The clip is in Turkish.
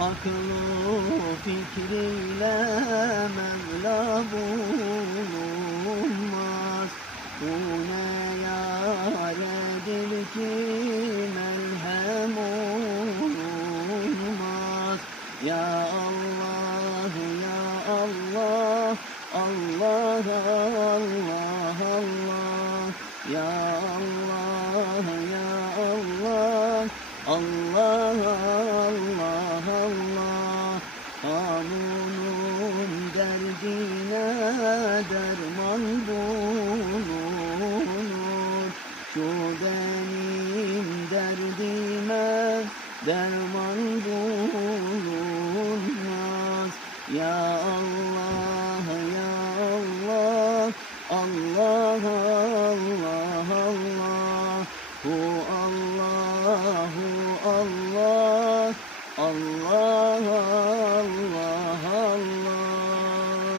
aklı fikriyle Mevla bulunmaz. Bu ne yaredir ki merhem olunmaz. Ya Allah, ya Allah, Allah, Allah, Allah. Ya Allah, ya Allah, Allah, Allah, Allah. Kanunun derdine derman bulunur. Şu benim derdime derman bulunmaz. Ya Allah, ya Allah, Allah, Allah, Allah. Hu Allah, hu Allah, Allah.